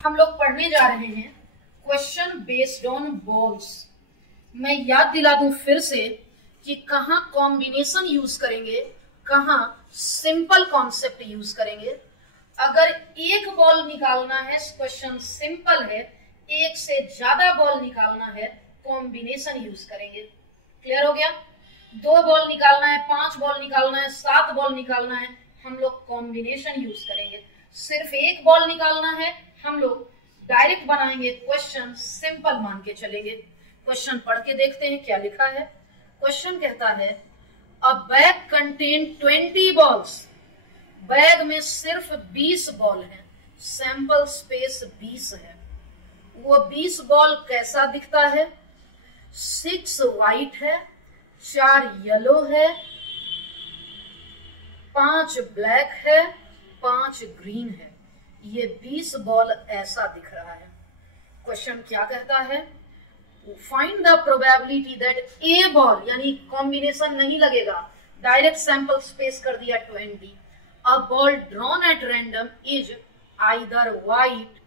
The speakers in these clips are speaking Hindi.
हम लोग पढ़ने जा रहे हैं क्वेश्चन बेस्ड ऑन बॉल्स। मैं याद दिला दूं फिर से कि कहाँ कॉम्बिनेशन यूज करेंगे, कहाँ सिंपल कॉन्सेप्ट यूज करेंगे। अगर एक बॉल निकालना है, क्वेश्चन सिंपल है। एक से ज्यादा बॉल निकालना है, कॉम्बिनेशन यूज करेंगे। क्लियर हो गया? 2 बॉल निकालना है, 5 बॉल निकालना है, 7 बॉल निकालना है, हम लोग कॉम्बिनेशन यूज करेंगे। सिर्फ एक बॉल निकालना है, हम लोग डायरेक्ट बनाएंगे, क्वेश्चन सिंपल मान के चलेंगे। क्वेश्चन पढ़ के देखते हैं क्या लिखा है। क्वेश्चन कहता है अ बैग कंटेन 20 बॉल्स। बैग में सिर्फ 20 बॉल है, सैंपल स्पेस 20 है। वो 20 बॉल कैसा दिखता है? 6 व्हाइट है, 4 येलो है, 5 ब्लैक है, 5 ग्रीन है। ये 20 बॉल ऐसा दिख रहा है। क्वेश्चन क्या कहता है? Find the probability that A ball, यानी कॉम्बिनेशन नहीं लगेगा, डायरेक्ट सैंपल स्पेस कर दिया 20। A ball drawn at random is either white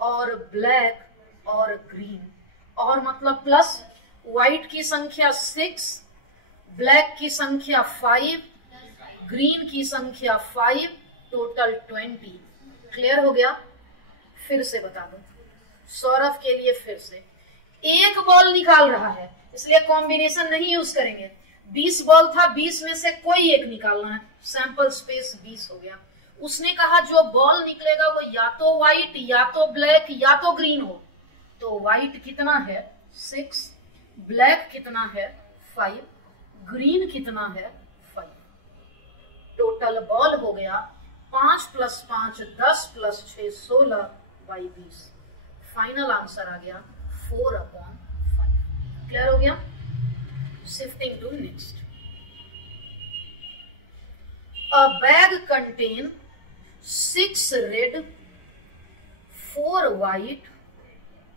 और ब्लैक और ग्रीन। और मतलब प्लस व्हाइट की संख्या 6, ब्लैक की संख्या 5, ग्रीन की संख्या 5, टोटल 20। क्लियर हो गया? फिर से बता दो सौरभ के लिए। फिर से एक बॉल निकाल रहा है, इसलिए कॉम्बिनेशन नहीं यूज करेंगे। 20 बॉल था, 20 में से कोई एक निकालना है, सैंपल स्पेस 20 हो गया। उसने कहा जो बॉल निकलेगा वो या तो व्हाइट, या तो ब्लैक, या तो ग्रीन हो। तो व्हाइट कितना है? 6, ब्लैक कितना है? 5, ग्रीन कितना है? 5। टोटल बॉल हो गया 5 + 5 10 + 6 16 बाई 20। फाइनल आंसर आ गया 4/5। क्लियर हो गया? Shifting to next. A bag contain 6 red, 4 white,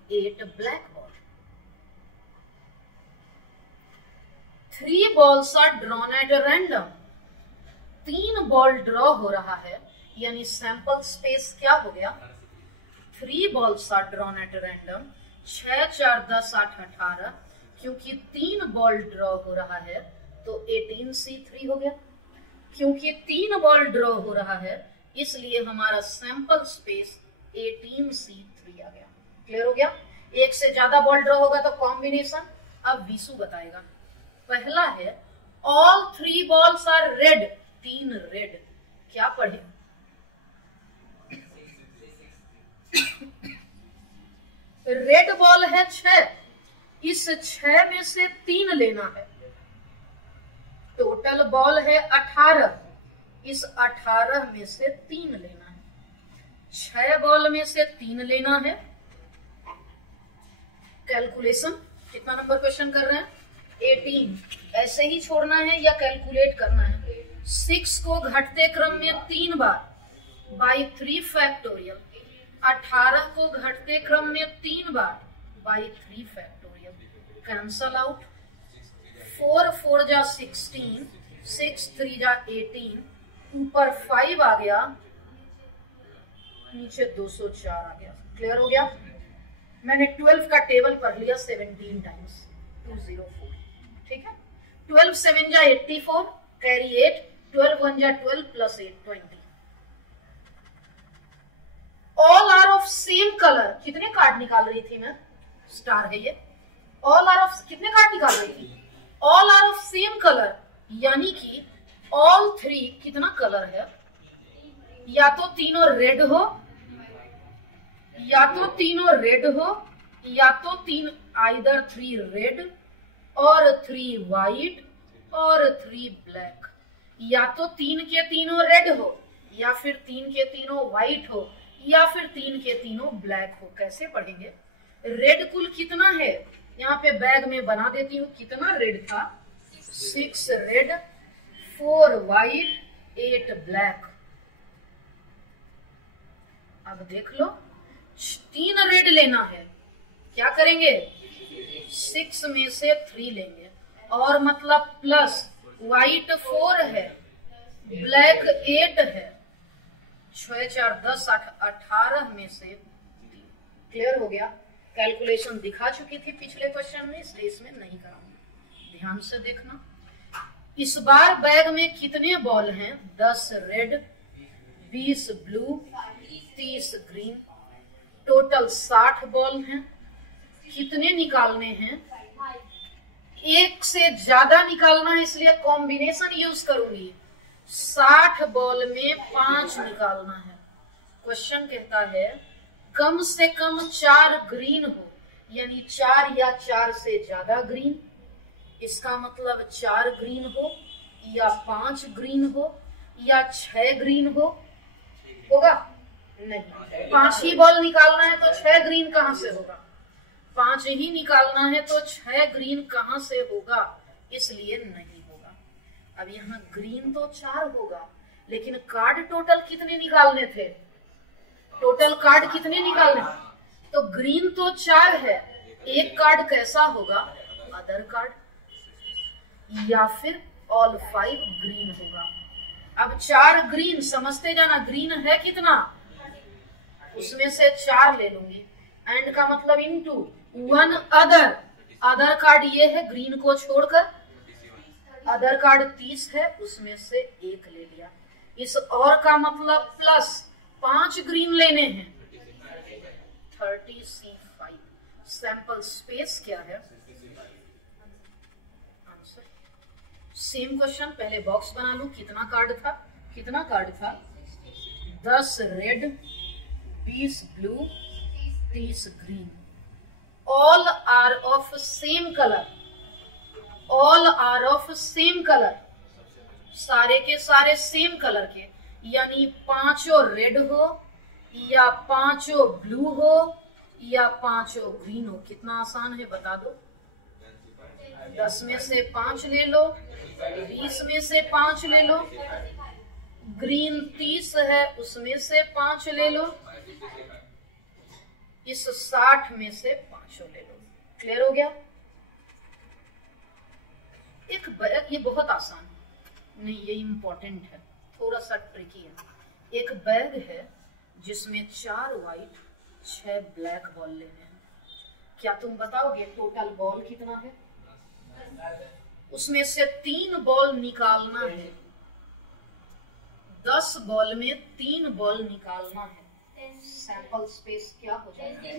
8 black ball. 3 balls are drawn at random। 3 ball draw हो रहा है, यानी सैंपल स्पेस क्या हो गया? 3 balls are drawn at random। 6 4 10 8 18, क्योंकि 3 बॉल ड्रॉ हो रहा है तो 18C3 हो गया। क्योंकि 3 बॉल ड्रॉ हो रहा है इसलिए हमारा सैंपल स्पेस 18C3 आ गया। क्लियर हो गया? एक से ज्यादा बॉल ड्रॉ होगा तो कॉम्बिनेशन। अब विशु बताएगा। पहला है all 3 balls are red. 3 red, क्या पढ़े? रेड बॉल है 6, इस 6 में से 3 लेना है। टोटल बॉल है 18, इस 18 में से 3 लेना है। 6 बॉल में से 3 लेना है। कैलकुलेशन, कितना नंबर क्वेश्चन कर रहे हैं? 18। ऐसे ही छोड़ना है या कैलकुलेट करना है? 6 को घटते क्रम में 3 बार बाई 3 फैक्टोरियल। 18 को घटते क्रम में 3 बार बाई 3 फैक्टोरियल। Cancel out. 4 4 जा 16, 6 3 जा 18, ऊपर 5 आ गया, नीचे 204 आ गया। क्लियर हो गया? मैंने 12 का टेबल पढ़ लिया 17 टाइम्स, 204। ठीक है? 12 7 जा 84, कैरी 8, 12 1 जा 12 + 8 20। All are of same colour. कितने कार्ड निकाल रही थी मैं? स्टार है ये। ऑल आर ऑफ, कितने कार्ड निकाल रही थी? All are of same colour, यानी कि ऑल 3 कितना कलर है? या तो तीनों रेड हो, या तो तीनों रेड हो, या तो आइदर 3 रेड और 3 व्हाइट और 3 ब्लैक। या तो 3 के तीनों रेड हो, या फिर 3 के तीनों व्हाइट हो, या फिर 3 के तीनों ब्लैक हो। कैसे पढ़ेंगे? रेड कुल कितना है? यहाँ पे बैग में बना देती हूँ। कितना रेड था? 6 रेड, 4 व्हाइट, 8 ब्लैक। अब देख लो, 3 रेड लेना है। क्या करेंगे? 6 में से 3 लेंगे, और मतलब प्लस व्हाइट 4 है, ब्लैक 8 है, 6 4 10 8 18 में से 3। क्लियर हो गया? कैलकुलेशन दिखा चुकी थी पिछले क्वेश्चन में, इसलिए इसमें नहीं कराऊंगी। ध्यान से देखना। इस बार बैग में कितने बॉल हैं? 10 red, 20 blue, 30 green, total 60 ball हैं। कितने निकालने हैं? एक से ज्यादा निकालना है, इसलिए कॉम्बिनेशन यूज करूंगी। 60 बॉल में 5 निकालना है। क्वेश्चन कहता है कम से कम 4 ग्रीन हो, यानी 4 या 4 से ज्यादा ग्रीन। इसका मतलब 4 ग्रीन हो या 5 ग्रीन हो या 6 ग्रीन होगा? नहीं, 5 ही बॉल निकालना है तो 6 ग्रीन कहां से होगा? 5 ही निकालना है तो 6 ग्रीन कहां से होगा? इसलिए नहीं होगा। अब यहाँ ग्रीन तो 4 होगा, लेकिन कार्ड टोटल कितने निकालने थे? टोटल कार्ड कितने निकालने? तो ग्रीन तो 4 है, एक कार्ड कैसा होगा? अदर कार्ड, या फिर ऑल 5 ग्रीन होगा। अब 4 ग्रीन, समझते जाना, ग्रीन है कितना? उसमें से 4 ले लूंगी। एंड का मतलब इनटू 1 अदर। अदर कार्ड ये है, ग्रीन को छोड़कर अदर कार्ड 30 है, उसमें से 1 ले लिया। इस और का मतलब प्लस 5 ग्रीन लेने हैं, 30C5। सैंपल स्पेस क्या है? आंसर। सेम क्वेश्चन, पहले बॉक्स बना लूं। कितना कार्ड था? कितना कार्ड था? 10 red, 20 blue, 30 green. All are of same colour. All are of same colour, सारे के सारे सेम कलर के, यानी 5 रेड हो या 5 ब्लू हो या 5 ग्रीन हो। कितना आसान है बता दो। 10 में से 5 ले लो, 20 में से 5 ले लो, ग्रीन 30 है उसमें से 5 ले लो, इस 60 में से 5 ले लो। क्लियर हो गया? एक बैग, ये बहुत आसान नहीं, ये इंपॉर्टेंट है, थोड़ा सा ट्रिकी है। एक बैग है जिसमें 4 व्हाइट 6 ब्लैक बॉल लेने हैं। क्या तुम बताओगे टोटल बॉल कितना है? उसमें से 3 बॉल निकालना है। 10 बॉल में 3 बॉल निकालना है। सैंपल स्पेस क्या हो जाएगा?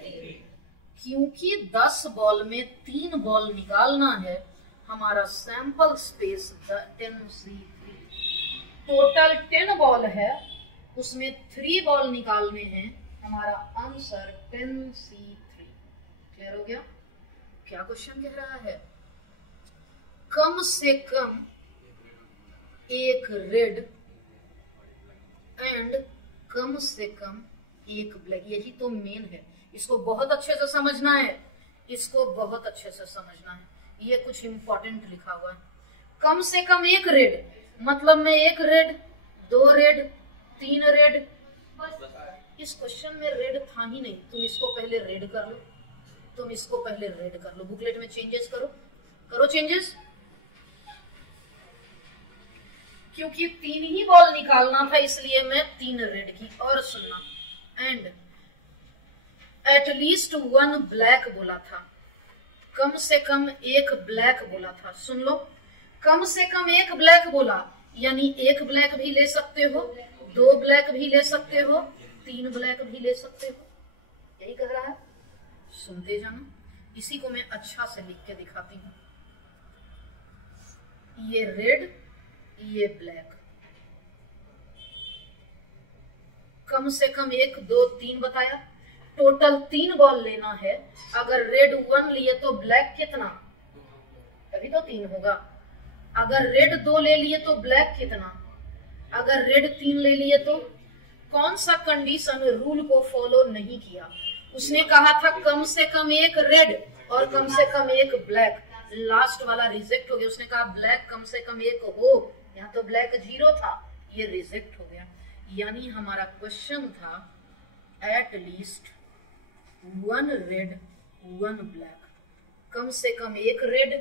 क्योंकि 10 बॉल में 3 बॉल निकालना है, हमारा sample space 10C3। Total 10 ball है, उसमें 3 बॉल निकालने हैं, हमारा आंसर 10C3। क्लियर हो गया? क्या क्वेश्चन कह रहा है? कम से कम एक रेड एंड कम से कम एक ब्लैक। यही तो मेन है, इसको बहुत अच्छे से समझना है, इसको बहुत अच्छे से समझना है। ये कुछ इंपॉर्टेंट लिखा हुआ है। कम से कम एक रेड, मतलब में 1 रेड, 2 रेड, 3 रेड। इस क्वेश्चन में रेड था ही नहीं, तुम इसको पहले रेड कर लो, तुम इसको पहले रेड कर लो। बुकलेट में चेंजेस करो, करो चेंजेस। क्योंकि 3 ही बॉल निकालना था, इसलिए मैं 3 रेड की। और सुनना, एंड एटलीस्ट 1 ब्लैक बोला था, कम से कम 1 ब्लैक बोला था। सुन लो, कम से कम 1 ब्लैक बोला, यानी 1 ब्लैक भी ले सकते हो, 2 ब्लैक भी ले सकते हो, 3 ब्लैक भी ले सकते हो। यही कह रहा है, सुनते जाना। इसी को मैं अच्छा से लिख के दिखाती हूँ। ये रेड, ये ब्लैक। कम से कम 1, 2, 3 बताया। टोटल 3 बॉल लेना है। अगर रेड 1 लिए तो ब्लैक कितना? तभी तो 3 होगा। अगर रेड 2 ले लिए तो ब्लैक कितना? अगर रेड 3 ले लिए तो? कौन सा कंडीशन रूल को फॉलो नहीं किया? उसने कहा था कम से कम 1 रेड और कम से कम 1 ब्लैक। लास्ट वाला रिजेक्ट हो गया। उसने कहा ब्लैक कम से कम 1 हो, यहाँ तो ब्लैक 0 था, ये रिजेक्ट हो गया। यानी हमारा क्वेश्चन था एट लीस्ट 1 रेड 1 ब्लैक। कम से कम 1 रेड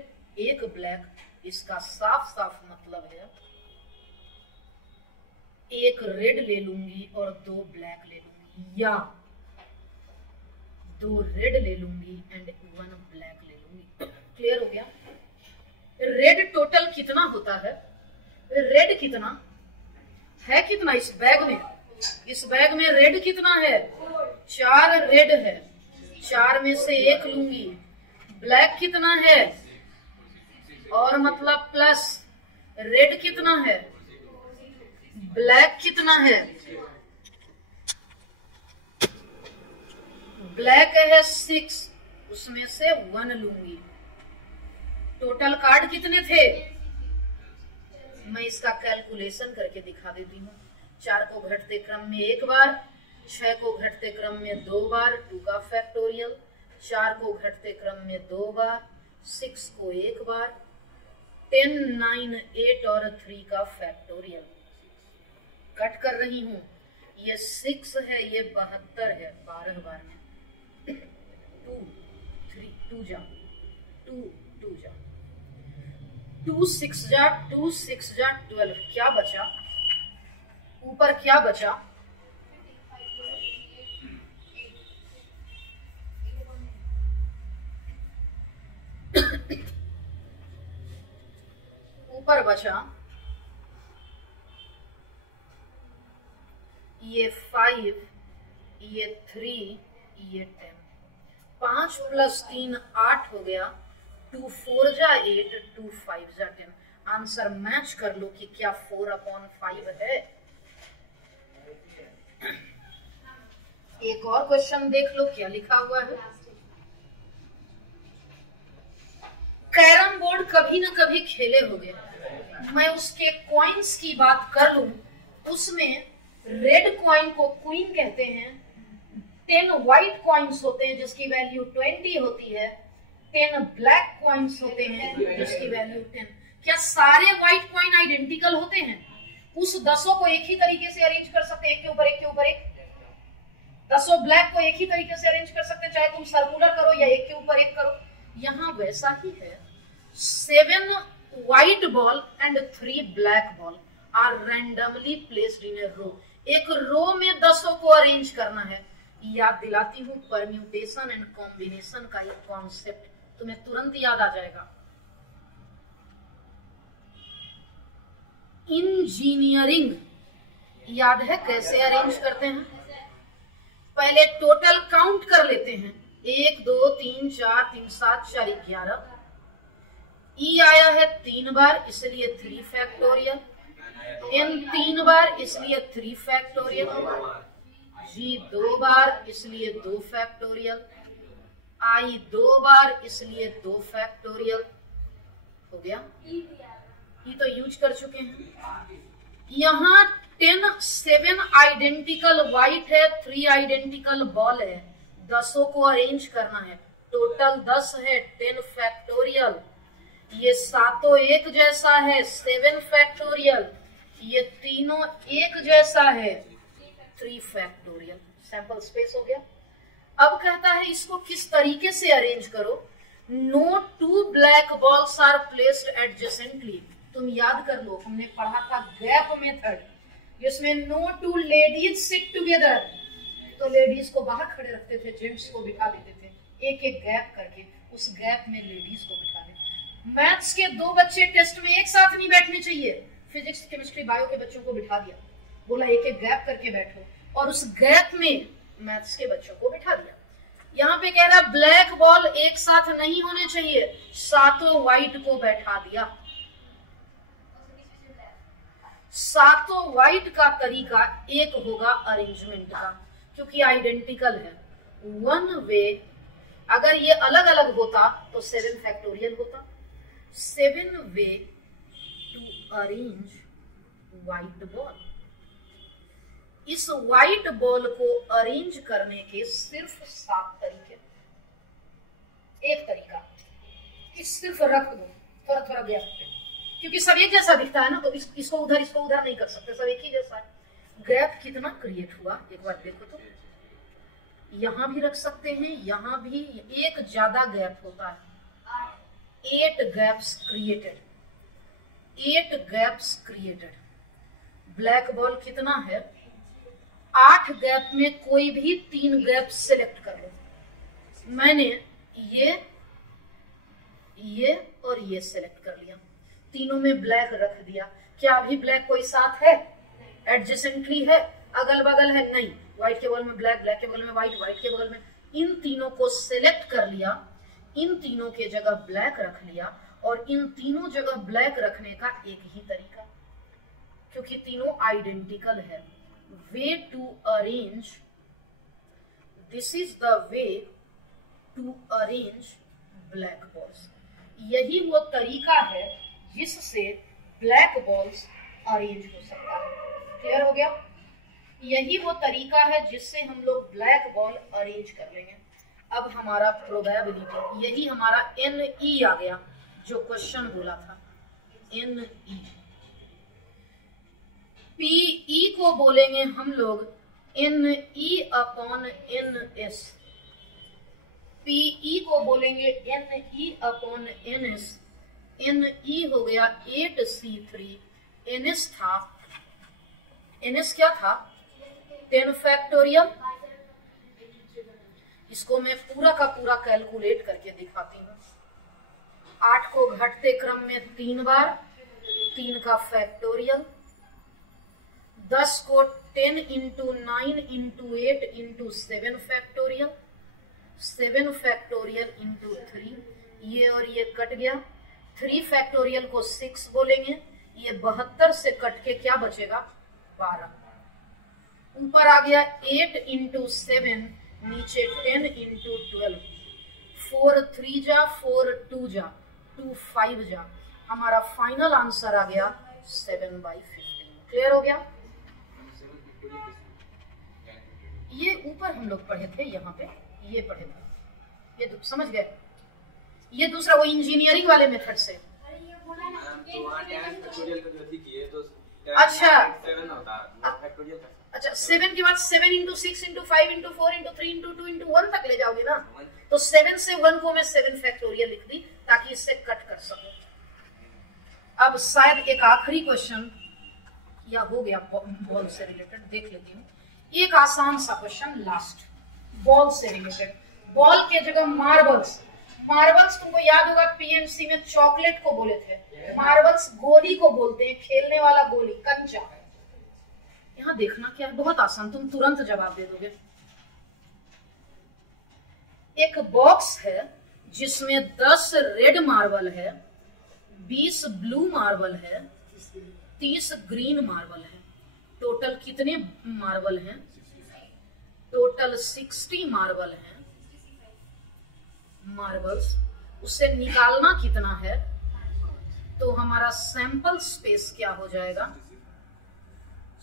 1 ब्लैक। इसका साफ साफ मतलब है 1 रेड ले लूंगी और 2 ब्लैक ले लूंगी, या 2 रेड ले लूंगी एंड 1 ब्लैक ले लूंगी। क्लियर हो गया? रेड टोटल कितना होता है? रेड कितना है? कितना इस बैग में? इस बैग में रेड कितना है? 4 रेड है, 4 में से 1 लूंगी। ब्लैक कितना है? और मतलब प्लस रेड कितना है? ब्लैक कितना है? ब्लैक है 6, उसमें से 1 लूंगी। टोटल कार्ड कितने थे? मैं इसका कैलकुलेशन करके दिखा देती हूँ। 4 को घटते क्रम में 1 बार, 6 को घटते क्रम में 2 बार, 2 का फैक्टोरियल, 4 को घटते क्रम में 2 बार, 6 को 1 बार, 10, 9, 8 और 3 का फैक्टोरियल। कट कर रही हूँ। ये 6 है, ये 72 है 12 बार में। 2, 3, 2 जा 2, 2 जा 2, 6 जा 2, 6 जा 12। क्या बचा? ऊपर क्या बचा? ऊपर बचा ये 5, ये 3, ये 10। 5 + 3 8 हो गया। 2 4 जा 8, 2 5 जा 10। आंसर मैच कर लो कि क्या 4/5 है। एक और क्वेश्चन देख लो क्या लिखा हुआ है। कैरम बोर्ड कभी ना कभी खेले होंगे। मैं उसके कॉइन्स की बात कर लूं, उसमें रेड कॉइन को क्वीन कहते हैं। 10 व्हाइट कॉइन्स होते हैं जिसकी वैल्यू 20 होती है। 10 ब्लैक कॉइन्स होते हैं जिसकी वैल्यू 10। क्या सारे व्हाइट कॉइन आइडेंटिकल होते हैं? उस 10 को एक ही तरीके से अरेंज कर सकते हैं, एक के ऊपर एक के ऊपर एक। 10 ब्लैक को एक ही तरीके से अरेंज कर सकते हैं, चाहे तुम सर्कुलर करो या एक के ऊपर एक करो। यहाँ वैसा ही है। 7 white ball and 3 black ball are randomly placed in a row. एक रो में 10 को अरेंज करना है। याद दिलाती हूँ, परम्यूटेशन एंड कॉम्बिनेशन का एक कॉन्सेप्ट तुम्हें तुरंत याद आ जाएगा। इंजीनियरिंग याद है कैसे अरेंज करते हैं? पहले टोटल काउंट कर लेते हैं। 1 2 3 4 3 7 4 11। ई आया है 3 बार इसलिए 3 फैक्टोरियल। एन 3 बार इसलिए 3 फैक्टोरियल। जी 2 बार इसलिए 2 फैक्टोरियल। आई 2 बार इसलिए 2 फैक्टोरियल। हो गया? ये तो यूज कर चुके हैं। यहाँ 10 7 आइडेंटिकल व्हाइट है, 3 आइडेंटिकल बॉल है। 10 को अरेंज करना है। टोटल 10 है, 10 फैक्टोरियल। ये सातों एक जैसा है, 7 फैक्टोरियल। ये तीनों एक जैसा है, 3 फैक्टोरियल। सैंपल स्पेस हो गया। अब कहता है इसको किस तरीके से अरेंज करो। No 2 black balls are placed adjacently. तुम याद कर लो, हमने पढ़ा था गैप मेथड, जिसमें नो 2 लेडीज सिट टुगेदर। तो लेडीज को बाहर खड़े रखते थे, जेंट्स को बिठा देते थे, एक एक गैप करके। उस गैप में लेडीज को बिठा दे। मैथ्स के 2 बच्चे टेस्ट में एक साथ नहीं बैठने चाहिए। फिजिक्स, केमिस्ट्री, बायो के बच्चों को बिठा दिया, बोला एक एक गैप करके बैठो, और उस गैप में मैथ्स के बच्चों को बिठा दिया। यहाँ पे कह रहा ब्लैक बॉल एक साथ नहीं होने चाहिए, सातों व्हाइट को बैठा दिया। सातों व्हाइट का तरीका एक होगा अरेंजमेंट का, क्योंकि आइडेंटिकल है। 1 वे, अगर ये अलग अलग होता तो 7 फैक्टोरियल होता। 7 way to arrange white ball. इस व्हाइट बॉल को अरेंज करने के सिर्फ 7 तरीके। एक तरीका कि सिर्फ रख दो थोड़ा थोड़ा गैप पे, क्योंकि सब एक जैसा दिखता है ना, तो इसको उधर नहीं कर सकते, सब एक ही जैसा है। गैप कितना क्रिएट हुआ एक बार देखो तो। यहां भी रख सकते हैं, यहां भी एक ज्यादा गैप होता है। 8 gaps created. 8 gaps created. Black ball कितना है? 8 गैप में कोई भी 3 गैप सिलेक्ट कर लो। मैंने ये और ये सेलेक्ट कर लिया, तीनों में ब्लैक रख दिया। क्या अभी ब्लैक कोई साथ है, एडजेसेंटली है, अगल बगल है? नहीं। व्हाइट के बगल में ब्लैक, ब्लैक के बगल में व्हाइट, व्हाइट के बगल में, इन तीनों को सेलेक्ट कर लिया, इन तीनों के जगह ब्लैक रख लिया। और इन तीनों जगह ब्लैक रखने का एक ही तरीका, क्योंकि तीनों आइडेंटिकल है। Way to arrange, this is the way to arrange black balls. यही वो तरीका है जिससे ब्लैक बॉल्स अरेंज हो सकता है। क्लियर हो गया? यही वो तरीका है जिससे हम लोग ब्लैक बॉल अरेंज कर लेंगे। अब हमारा प्रोबेबिलिटी, यही हमारा NE आ गया जो क्वेश्चन बोला था, NE। PE को बोलेंगे हम लोग NE अपॉन NS, PE को बोलेंगे NE अपॉन NS। NE हो गया 8C3, NS था, NS क्या था? 10 फैक्टोरियल। इसको मैं पूरा का पूरा कैलकुलेट करके दिखाती हूँ। 8 को घटते क्रम में 3 बार, 3 का फैक्टोरियल। 10 को 10 into 9 into 8 into 7 factorial, 7 factorial into 3, ये और ये कट गया। 3 फैक्टोरियल को 6 बोलेंगे, ये 72 से कट के क्या बचेगा? 12। ऊपर आ गया 8 इंटू 7, नीचे 10 इंटू 12, 4 3 जा, 4 2 जा, 2 5 जा। हमारा फाइनल आंसर आ गया 7/15। क्लियर हो गया? ये ऊपर हम लोग पढ़े थे, यहाँ पे ये पढ़े थे, ये समझ गए? ये दूसरा वो इंजीनियरिंग वाले मेथड से। अच्छा अच्छा, 7 के बाद 7 into 6 into 5 into 4 into 3 into 2 into 1 तक ले जाओगे ना, तो 7 से 1 को मैं 7 फैक्टोरियल लिख दी ताकि इससे कट कर सकूं। अब शायद एक आखिरी क्वेश्चन या हो गया बॉल से रिलेटेड, देख लेती हूँ। एक आसान सा क्वेश्चन लास्ट, बॉल से रिलेटेड। बॉल के जगह मार्बल्स, मार्बल्स तुमको याद होगा PMC में चॉकलेट को बोले थे, मार्बल्स गोली को बोलते हैं, खेलने वाला गोली, कंचा। यहाँ देखना क्या है, बहुत आसान, तुम तुरंत जवाब दे दोगे। एक बॉक्स है जिसमें 10 रेड मार्बल है, 20 ब्लू मार्बल है, 30 ग्रीन मार्बल है। टोटल कितने मार्बल हैं? टोटल 60 मार्बल हैं। मार्बल्स, उससे निकालना कितना है? तो हमारा सैंपल स्पेस क्या हो जाएगा?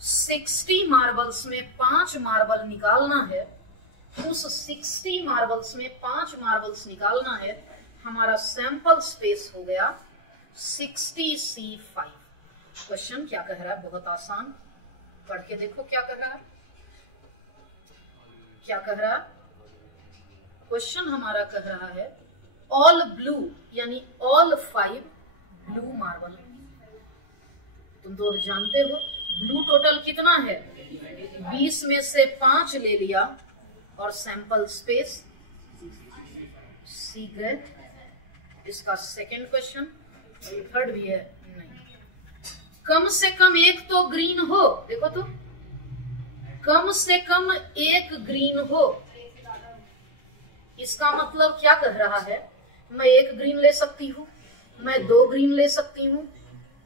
60 मार्बल्स में 5 मार्बल निकालना है, उस 60 मार्बल्स में 5 मार्बल्स निकालना है। हमारा सैंपल स्पेस हो गया 60C5। क्वेश्चन क्या कह रहा है? बहुत आसान, पढ़ के देखो क्या कह रहा है। क्या कह रहा है? क्वेश्चन हमारा कह रहा है ऑल ब्लू, यानी ऑल 5 ब्लू मार्बल। तुम तो जानते हो ब्लू टोटल कितना है? 20 में से 5 ले लिया और सैंपल स्पेस सी गए। इसका सेकंड क्वेश्चन, थर्ड भी है नहीं। कम से कम एक तो ग्रीन हो, देखो तो, कम से कम एक ग्रीन हो। इसका मतलब क्या कह रहा है? मैं 1 ग्रीन ले सकती हूँ, मैं 2 ग्रीन ले सकती हूँ,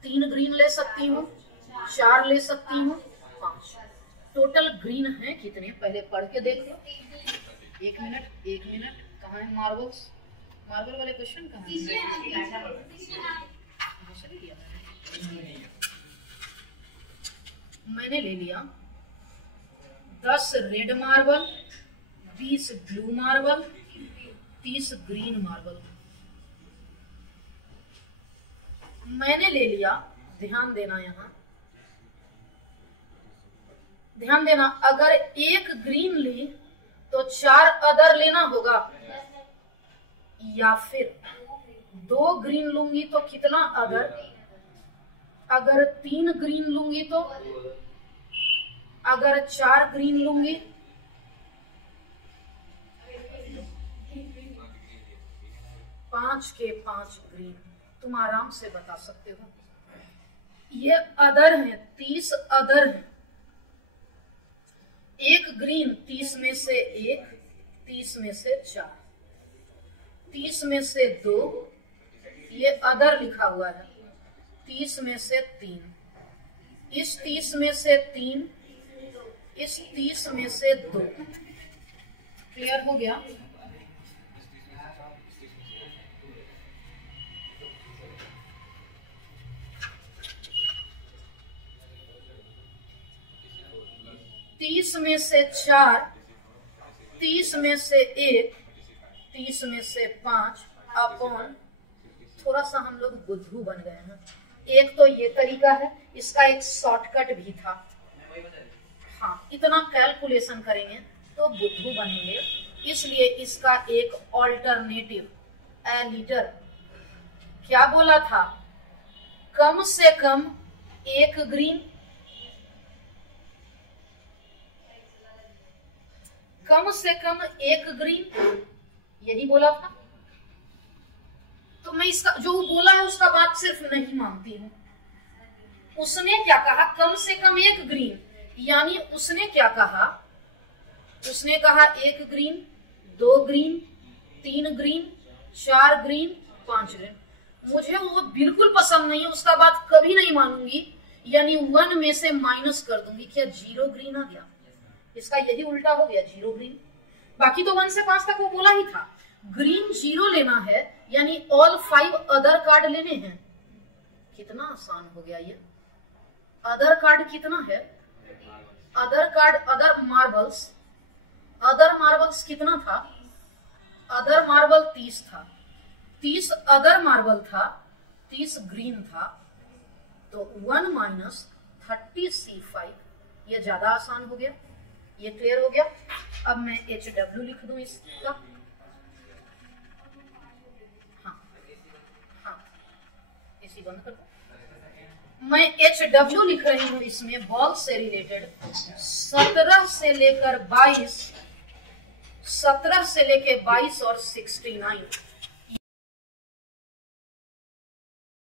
3 ग्रीन ले सकती हूँ, 4 ले सकती हूँ, 5। टोटल ग्रीन है कितने? पहले पढ़ के देख लो। 1 मिनट, कहाँ है मार्बल्स? मार्बल वाले क्वेश्चन कहाँ है? मैंने ले लिया 10 red marble, 20 blue marble, 30 green marble. मैंने ले लिया, ध्यान देना, यहाँ ध्यान देना, अगर 1 ग्रीन ली तो 4 अदर लेना होगा, या फिर 2 ग्रीन लूंगी तो कितना अदर, अगर 3 ग्रीन लूंगी तो, अगर 4 ग्रीन लूंगी, 5 के 5 ग्रीन, तुम आराम से बता सकते हो। ये अदर हैं, 30 अदर हैं। एक ग्रीन, 30 में से 1, 30 में से 4, 30 में से 2, ये अदर लिखा हुआ है, 30 में से 3, इस 30 में से 3, इस 30 में से 2। क्लियर हो गया? तीस में से 4, 30 में से 1, 30 में से 5 अपॉन, थोड़ा सा हम लोग बुद्धू बन गए हैं। एक तो ये तरीका है, इसका एक शॉर्टकट भी था। हाँ, इतना कैलकुलेशन करेंगे तो बुद्धू बनेंगे, इसलिए इसका एक ऑल्टरनेटिव ए लीटर क्या बोला था, कम से कम 1 ग्रीन, कम से कम 1 ग्रीन, यही बोला था। तो मैं इसका जो बोला है उसका बात सिर्फ नहीं मानती हूं। उसने क्या कहा, कम से कम 1 ग्रीन, यानी उसने क्या कहा, उसने कहा 1 green, 2 green, 3 green, 4 green, 5 green. मुझे वो बिल्कुल पसंद नहीं है, उसका बात कभी नहीं मानूंगी, यानी 1 में से माइनस कर दूंगी। क्या 0 ग्रीन आ गया? इसका यही उल्टा हो गया, 0 ग्रीन। बाकी तो 1 से 5 तक वो बोला ही था। ग्रीन 0 लेना है, यानी ऑल 5 अदर कार्ड लेने हैं। कितना आसान हो गया ये। अदर कार्ड कितना है? Other card, other marbles, other marbles कितना था? अदर मार्बल 30 था, 30 अदर मार्बल था, 30 ग्रीन था, तो 1 माइनस 30C5, ये ज्यादा आसान हो गया। ये क्लियर हो गया? अब मैं HW लिख दूं इसका। हाँ, इसी बंद कर दो। मैं HW लिख रही हूं इसमें, बॉल से रिलेटेड 17 से लेकर 22, 17 से लेकर 22 और 69।